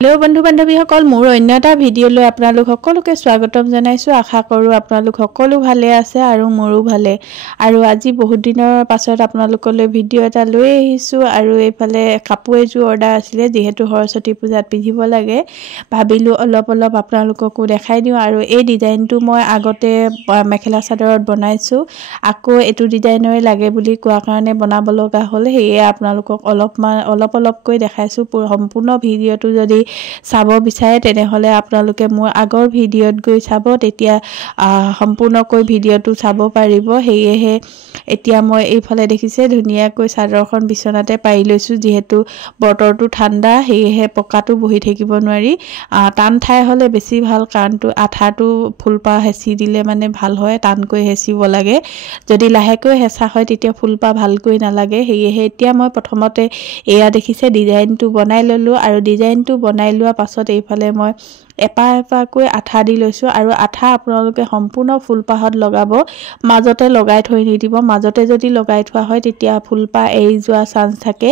Hello बंधु बान्धवीসকল মোৰ অন্য এটা ভিডিঅ'লৈ আপোনালোক সকলোকে স্বাগতম জনাইছো। আশা কৰো আপোনালোক সকলো ভালে আছে আৰু মোৰো ভালে। আৰু আজি বহুত দিনৰ পাছত আপোনালোকলৈ ভিডিঅ' এটা লৈ আহিছো আৰু এইফালে কাপোৰ এযোৰ অৰ্ডাৰ আছিল যেহেতু সৰস্বতী পূজাত পিন্ধিব লাগে ভাবিলো অলপ আপোনালোককো দেখাই দিও। আৰু এই ডিজাইনটো মই আগতে মেখেলা চাদৰত বনাইছো, আকৌ এটো ডিজাইনৰে লাগে বুলি কোৱা কাৰণে বনাব লগা হ'ল। হেয়ে আপোনালোকক অলপকৈ দেখাইছো। সম্পূৰ্ণ ভিডিঅ'টো যদি চাব বিচাৰে তেনেহলে আপোনালোকে মোৰ আগৰ ভিডিঅ'ত গৈ চাব, তেতিয়া সম্পূৰ্ণকৈ ভিডিঅ'টো চাব পাৰিব। হেয়েহে এতিয়া মই এইফালে দেখিছে ধুনীয়াকৈ চাদৰখন বিছনাতে পাৰি লৈছো, যিহেতু বতৰটো ঠাণ্ডা হেয়েহে পকাটো বহি থাকিব নোৱাৰি। টান ঠাই হলে বেছি ভাল, কাৰণটো আঠাটো ফুলপা হেঁচি দিলে মানে ভাল হয়, টানকৈ হেঁচিব লাগে। যদি লাহেকৈ হেঁচা হয় তেতিয়া ফুলপা ভালকৈ নালাগে। হেয়েহে এতিয়া মই প্ৰথমতে এয়া দেখিছে ডিজাইনটো বনাই ললো, আৰু ডিজাইনটো বনাই লোৱা পাছত এইফালে মই এপাকৈ আঠা দি লৈছো। আৰু আঠা আপোনালোকে সম্পূৰ্ণ ফুলপাহত লগাব, মাজতে লগাই থৈ নিদিব। মাজতে যদি লগাই থোৱা হয় তেতিয়া ফুলপাহ এৰি যোৱা চান্স থাকে।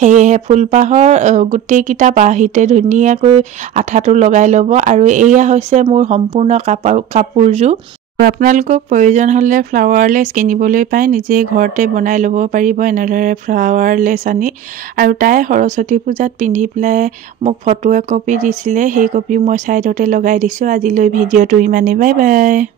হেয়েহে ফুলপাহৰ গোটেইকেইটা বাহিতে ধুনীয়াকৈ আঠাটো লগাই ল'ব। আৰু এয়া হৈছে মোৰ সম্পূৰ্ণ কাপোৰযোৰ। আপোনালোকক প্ৰয়োজন হ'লে ফ্লাৱাৰলেছ কিনিবলৈ পাই নিজে ঘৰতে বনাই ল'ব পাৰিব এনেদৰে ফ্লাৱাৰলেছ আনি। আৰু তাই সৰস্বতী পূজাত পিন্ধি পেলাই মোক ফটো একপি দিছিলে, সেই কপিও মই সাইডতে লগাই দিছো। আজিলৈ ভিডিঅ'টো ইমানেই, বাই বাই।